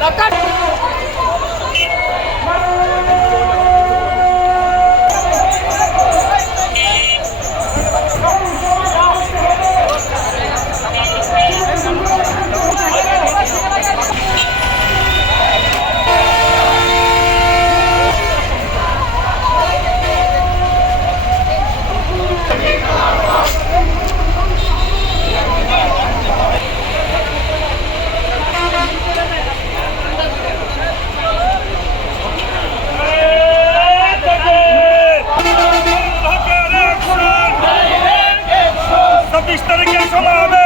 cara, cara. চব্বিশ তারিখে সমাবেশ